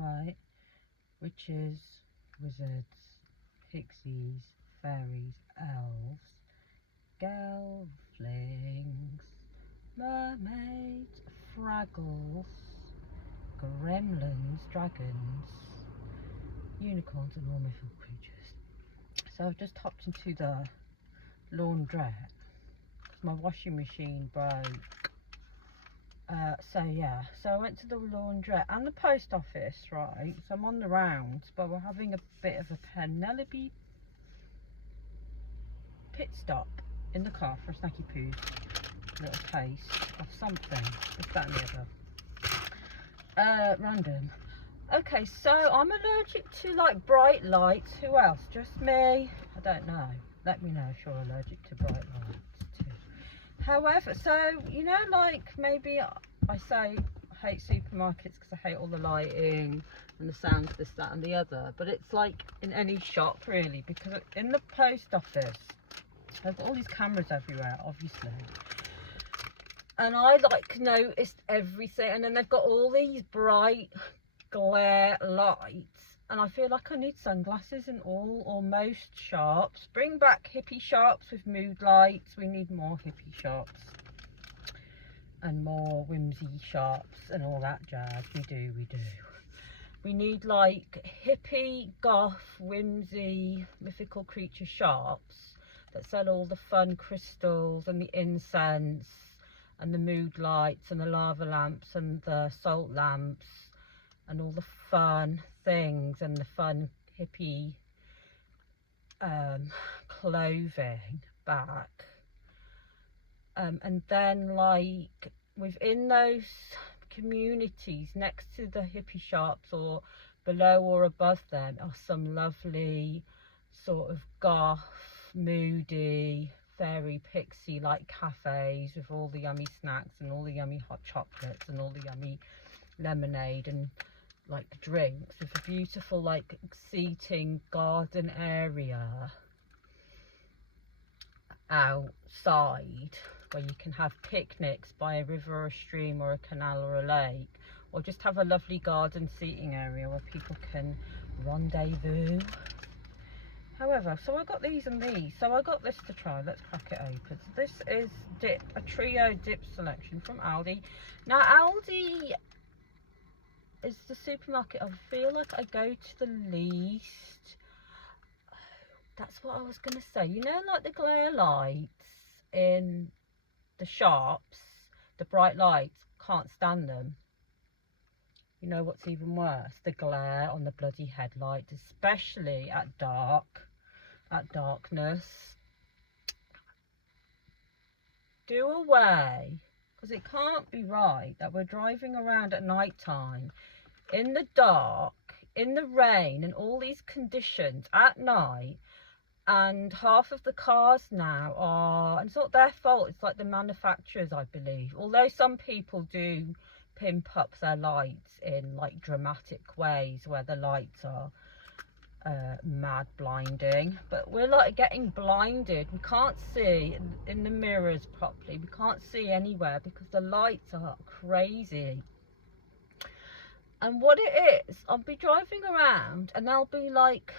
Alright. Witches, wizards, pixies, fairies, elves, gelflings, mermaids, fraggles, gremlins, dragons, unicorns and all mythical creatures. So I've just hopped into the laundrette because my washing machine broke. So yeah, so I went to the laundrette and the post office, right? So I'm on the rounds, but we're having a bit of a Penelope pit stop in the car for a snacky poo, little taste of something, this, that and the other. Random. Okay, so I'm allergic to like bright lights. Who else? Just me? I don't know. Let me know if you're allergic to bright lights too. However, so you know, like maybe I say I hate supermarkets because I hate all the lighting and the sounds, this, that and the other, but it's like in any shop really, because in the post office I've got all these cameras everywhere, obviously, and I like noticed everything, and then they've got all these bright glare lights, and I feel like I need sunglasses in all or most shops. Bring back hippie shops with mood lights. We need more hippie shops and more whimsy shops and all that jazz. We do. We need like hippie, goth, whimsy, mythical creature shops that sell all the fun crystals and the incense and the mood lights and the lava lamps and the salt lamps and all the fun things and the fun hippie clothing back. And then like within those communities next to the hippie shops or below or above them are some lovely sort of goth, moody, fairy pixie like cafes with all the yummy snacks and all the yummy hot chocolates and all the yummy lemonade and like drinks, with a beautiful like seating garden area outside where you can have picnics by a river or a stream or a canal or a lake, or just have a lovely garden seating area where people can rendezvous. However, so I got these and these, so I got this to try. Let's crack it open. So this is a trio dip selection from Aldi. Now Aldi is the supermarket I feel like I go to the least. That's what I was gonna say. You know, like the glare lights in the shops, the bright lights, can't stand them. You know what's even worse? The glare on the bloody headlights, especially at darkness. Do away, because it can't be right that we're driving around at night time in the dark, in the rain and all these conditions at night, and half of the cars now are, and it's not their fault, it's like the manufacturers, I believe, although some people do pimp up their lights in like dramatic ways where the lights are mad blinding, but we're like getting blinded. We can't see in the mirrors properly, we can't see anywhere because the lights are crazy. And what it is, I'll be driving around and there'll be like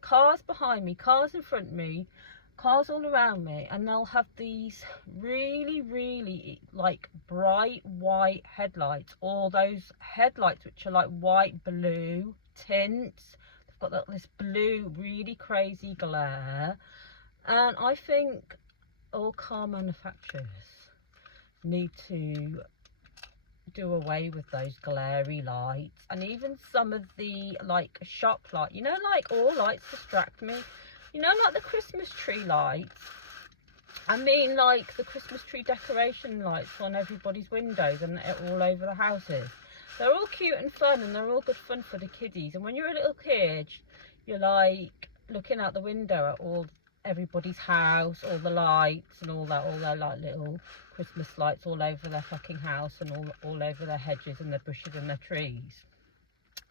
cars behind me, cars in front of me, cars all around me, and they'll have these really like bright white headlights, or those headlights which are like white blue tints. They've got this blue really crazy glare, and I think all car manufacturers need to do away with those glary lights, and even some of the like shop light, you know, like all lights distract me, you know, like the Christmas tree lights. I mean like the Christmas tree decoration lights on everybody's windows and all over the houses. They're all cute and fun and they're all good fun for the kiddies, and when you're a little kid you're like looking out the window at all everybody's house, all the lights and all that, all their like little Christmas lights all over their fucking house and all over their hedges and their bushes and their trees.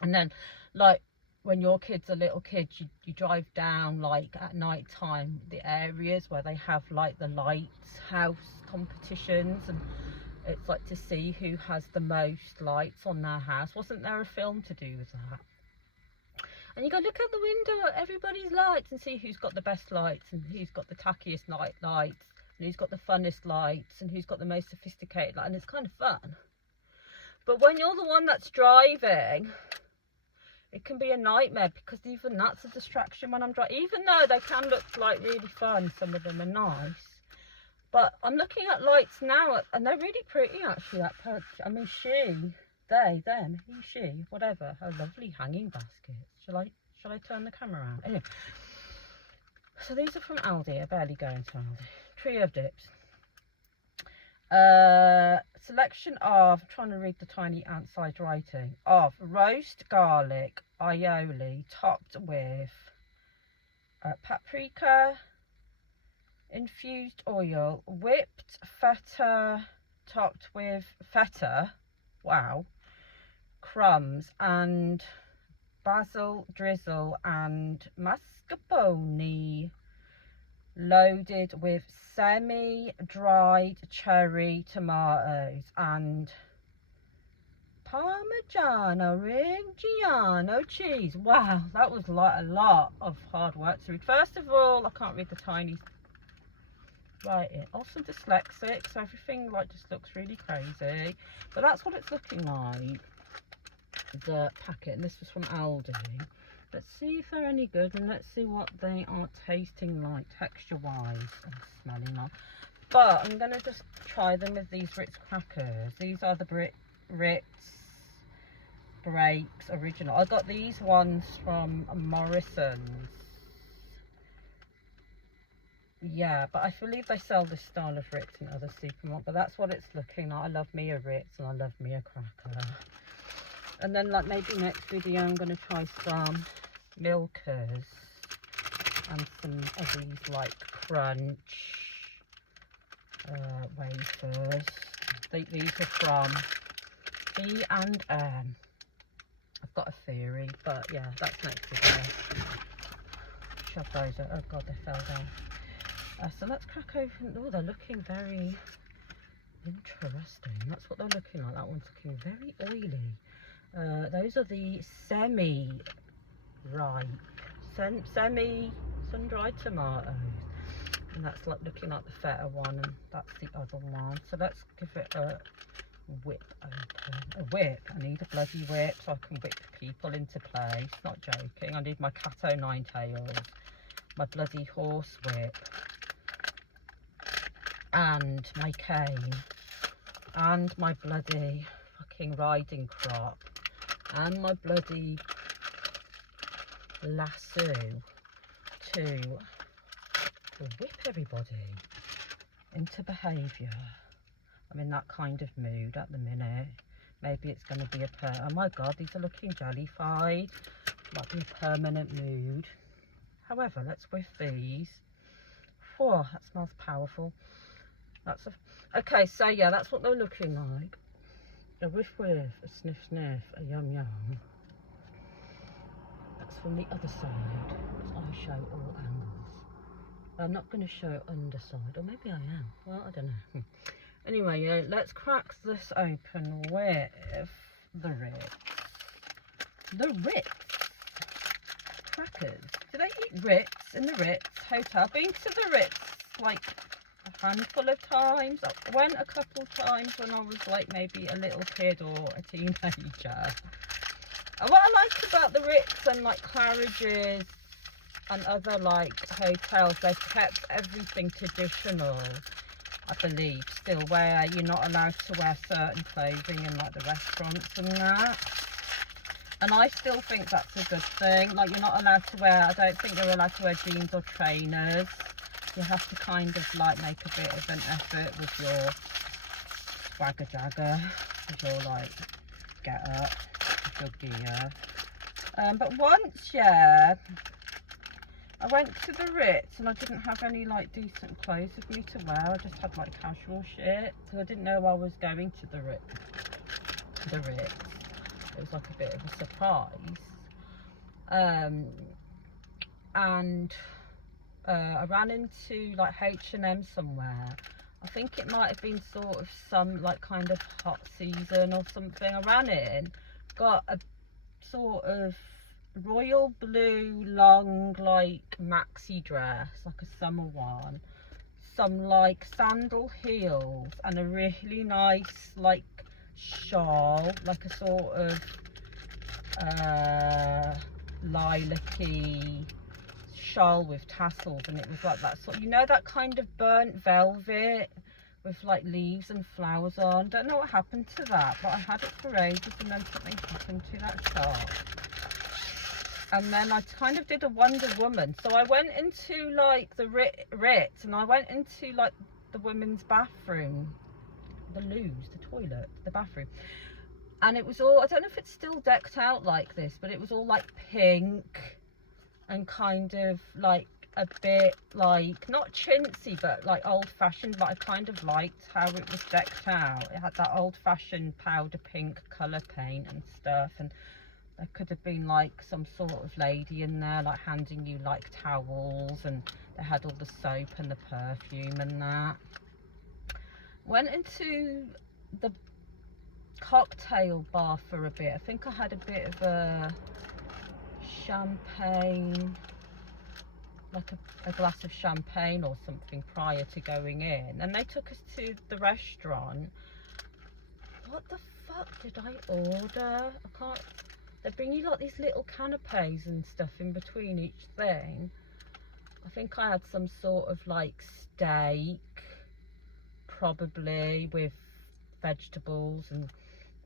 And then like when your kids are little kids, you drive down like at night time the areas where they have like the lights house competitions, and It's like to see who has the most lights on their house. Wasn't there a film to do with that? And you go look out the window at everybody's lights and see who's got the best lights and who's got the tackiest lights and who's got the funnest lights and who's got the most sophisticated light. And it's kind of fun. But when you're the one that's driving, it can be a nightmare, because even that's a distraction when I'm driving. Even though they can look like really fun, some of them are nice. But I'm looking at lights now, and they're really pretty actually. That perch, I mean, they, them, he, she, whatever. How lovely hanging baskets. Shall I turn the camera around? Anyway, so these are from Aldi. I barely go into Aldi. Trio of dips. Selection of, I'm trying to read the tiny ant-sized writing, of roast garlic aioli topped with paprika, infused oil, whipped feta topped with feta, wow, crumbs, and basil drizzle, and mascarpone loaded with semi-dried cherry tomatoes and Parmigiano Reggiano cheese. Wow, that was like a lot of hard work to read. First of all, I can't read the tiny writing. Also dyslexic, so everything like just looks really crazy. But that's what it's looking like, the packet, and this was from Aldi. Let's see if they're any good, and let's see what they are tasting like texture wise and smelling like. But I'm gonna just try them with these Ritz crackers. These are the Ritz Breaks original. I got these ones from Morrison's. Yeah, but I believe they sell this style of Ritz in other supermarkets. But that's what it's looking like. I love me a Ritz and I love me a cracker. And then like maybe next video I'm going to try some Milkers and some of these like crunch wafers. These are from B&M. I've got a theory, but yeah, that's next video. Shove those out. Oh god, they fell down. So let's crack open. Oh, they're looking very interesting. That's what they're looking like. That one's looking very oily. Those are the semi-ripe, semi-sun-dried tomatoes. And that's like looking like the feta one, and that's the other one. So let's give it a whip open. A whip. I need a bloody whip so I can whip people into place. Not joking. I need my cat o' nine tails, my bloody horse whip, and my cane, and my bloody fucking riding crop, and my bloody lasso to whip everybody into behaviour. I'm in that kind of mood at the minute. Maybe it's going to be oh my god, these are looking jellified. Might be a permanent mood. However, let's whiff these. Whoa, that smells powerful. That's okay, so yeah, that's what they're looking like. A whiff whiff, a sniff sniff, a yum yum. That's from the other side, because I show all angles. I'm not going to show underside, or maybe I am. Well, I don't know. Anyway, yeah, let's crack this open with the Ritz. The Ritz crackers. Do they eat Ritz in the Ritz hotel? Been to the Ritz like a handful of times. I went a couple times when I was like maybe a little kid or a teenager. And what I like about the Ritz and like Claridge's and other like hotels, they've kept everything traditional, I believe, still, where you're not allowed to wear certain clothing in like the restaurants and that. And I still think that's a good thing. Like, you're not allowed to wear, I don't think you're allowed to wear jeans or trainers. You have to kind of like make a bit of an effort with your swagger jagger, with your like get up, with your gear. But once, yeah, I went to the Ritz and I didn't have any like decent clothes with me to wear. I just had like casual shit, because I didn't know I was going to the Ritz. It was like a bit of a surprise. And I ran into like H&M somewhere, I think it might have been sort of some like kind of hot season or something. I ran in, got a sort of royal blue long like maxi dress, like a summer one, some like sandal heels, and a really nice like shawl, like a sort of lilac-y shawl with tassels, and it was like that sort, you know, that kind of burnt velvet with like leaves and flowers on. Don't know what happened to that, but I had it for ages, and then something happened to that top. And then I kind of did a Wonder Woman, so I went into like the Ritz, and I went into like the women's bathroom, the loos, the toilet, the bathroom, and it was all, I don't know if it's still decked out like this, but it was all like pink and kind of like a bit like, not chintzy, but like old-fashioned. But I kind of liked how it was decked out. It had that old-fashioned powder pink colour paint and stuff, and there could have been like some sort of lady in there like handing you like towels, and they had all the soap and the perfume and that. Went into the cocktail bar for a bit. I think I had a bit of a champagne, like a glass of champagne or something prior to going in, and they took us to the restaurant. What the fuck did I order? I can't, they bring you like these little canapes and stuff in between each thing. I think I had some sort of like steak, probably with vegetables and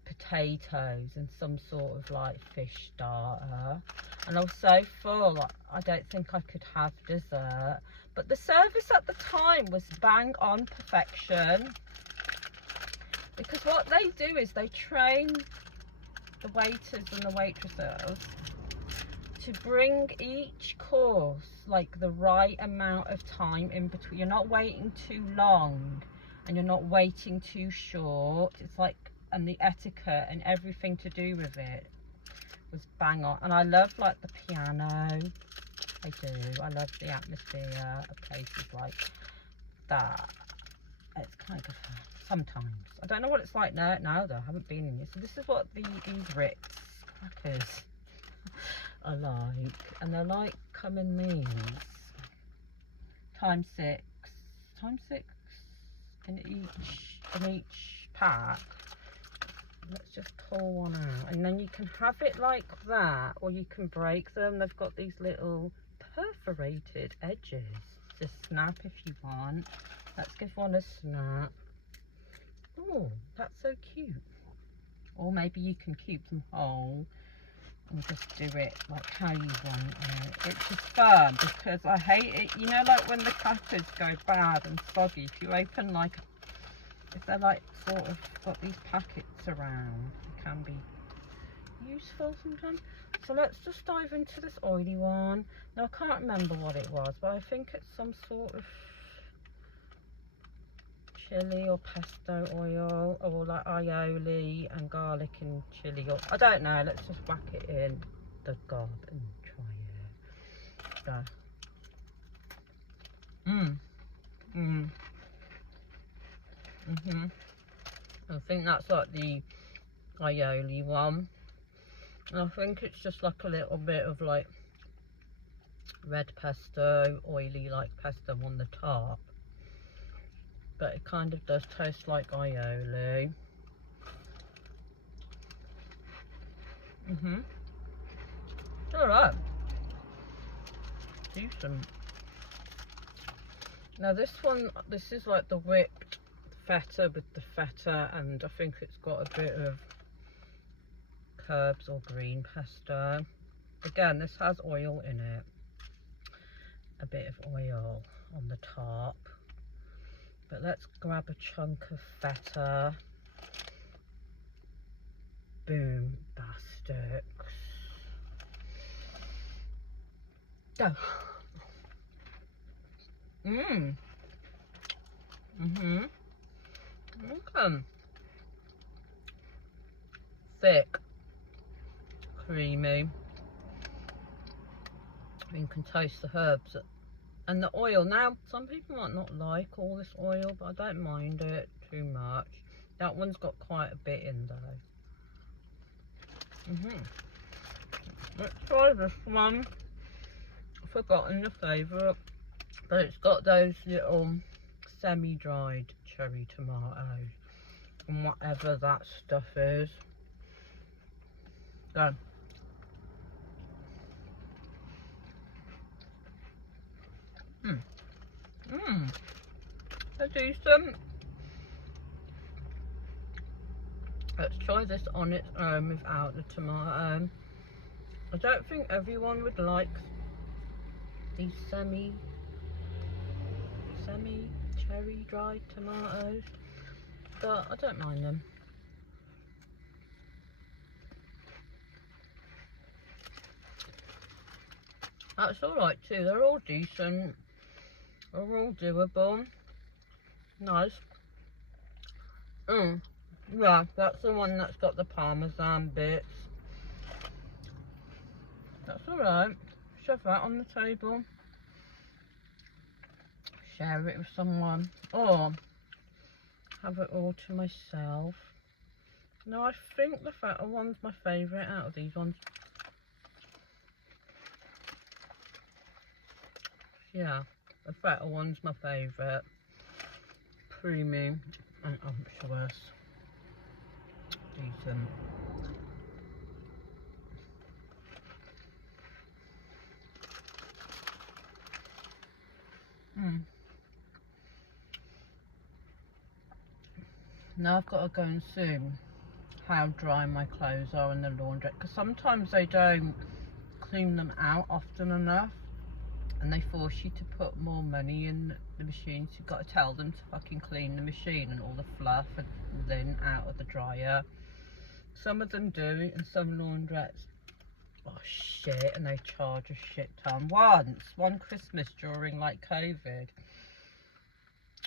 potatoes, and some sort of like fish starter, and I was so full I don't think I could have dessert. But the service at the time was bang on perfection, because what they do is they train the waiters and the waitresses to bring each course like the right amount of time in between. You're not waiting too long and you're not waiting too short. It's like, and the etiquette and everything to do with it was bang on. And I love like the piano. I do. I love the atmosphere of places like that. It's kind of sometimes. I don't know what it's like now though. I haven't been in here. So this is what these Ritz crackers are like, and they're like come in these times six in each pack. Let's just pull one out, and then you can have it like that, or you can break them. They've got these little perforated edges to snap if you want. Let's give one a snap. Oh, that's so cute. Or maybe you can keep them whole and just do it like how you want it. It's just fun because I hate it, you know, like when the crackers go bad and soggy, if you open like, if they're like sort of got these packets around, it can be useful sometimes. So let's just dive into this oily one. Now I can't remember what it was, but I think it's some sort of chili or pesto oil, or like aioli and garlic and chili oil. I don't know. Let's just whack it in the gob and try it. I think that's like the aioli one, and I think it's just like a little bit of like red pesto, oily like pesto on the top, but it kind of does taste like aioli. Alright, decent. Now this one, this is like the whipped feta with the feta, and I think it's got a bit of herbs or green pesto. Again, this has oil in it, a bit of oil on the top. But let's grab a chunk of feta. Boom bastards. Go. Okay. Thick, creamy. You can taste the herbs And the oil, now some people might not like all this oil, but I don't mind it too much. That one's got quite a bit in though. Let's try this one. I've forgotten the favourite, but it's got those little semi-dried cherry tomatoes and whatever that stuff is. Go. They're decent. Let's try this on its own without the tomato. I don't think everyone would like these semi cherry dried tomatoes, but I don't mind them. That's alright too, they're all decent, they're all doable. Nice. Yeah, that's the one that's got the parmesan bits. That's alright. Shove that on the table. Share it with someone. Or have it all to myself. No, I think the fatter one's my favourite out of these ones. Yeah, the fatter one's my favourite. Creamy and umptuous. Decent. Now I've got to go and see how dry my clothes are in the laundry, because sometimes they don't clean them out often enough and they force you to put more money in the machine, so you've got to tell them to fucking clean the machine and all the fluff and lint out of the dryer. Some of them do, and some laundrettes, oh shit, and they charge a shit ton. One Christmas during like COVID,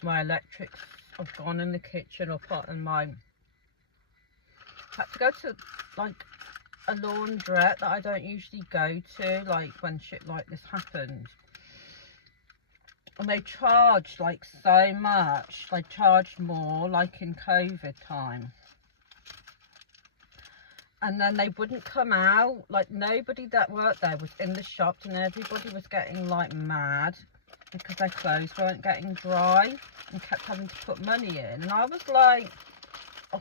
my electrics have gone in the kitchen or pot, and I had to go to like a laundrette that I don't usually go to, like when shit like this happens. And they charged like so much. They charged more like in COVID time. And then they wouldn't come out. Like nobody that worked there was in the shop, and everybody was getting like mad because their clothes weren't getting dry and kept having to put money in. And I was like,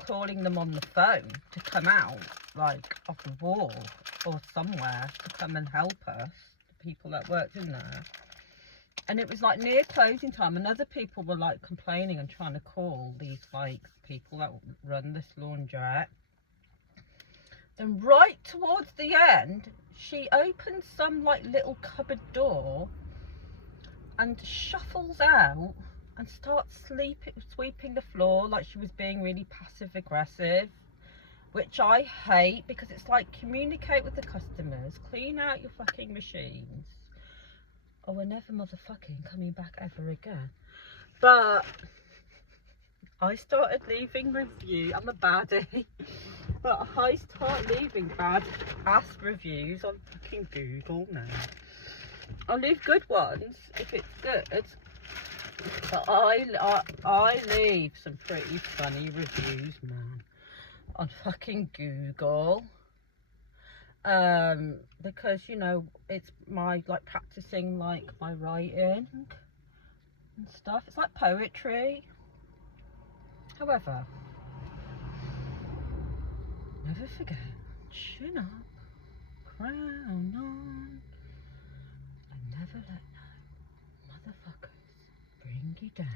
calling them on the phone to come out like off the wall or somewhere to come and help us, the people that worked in there. And it was like near closing time, and other people were like complaining and trying to call these like people that run this laundrette. Then right towards the end, she opens some like little cupboard door and shuffles out and starts sweeping the floor like she was being really passive aggressive, which I hate, because it's like, communicate with the customers, clean out your fucking machines, or we're never motherfucking coming back ever again. But I started leaving reviews. I'm a baddie. But I start leaving bad ass reviews on fucking Google now. I'll leave good ones if it's good. But I leave some pretty funny reviews, man, on fucking Google. Because, you know, it's my, like, practicing, like, my writing and stuff. It's like poetry. However, never forget, chin up, crown on, and never let no motherfuckers bring you down.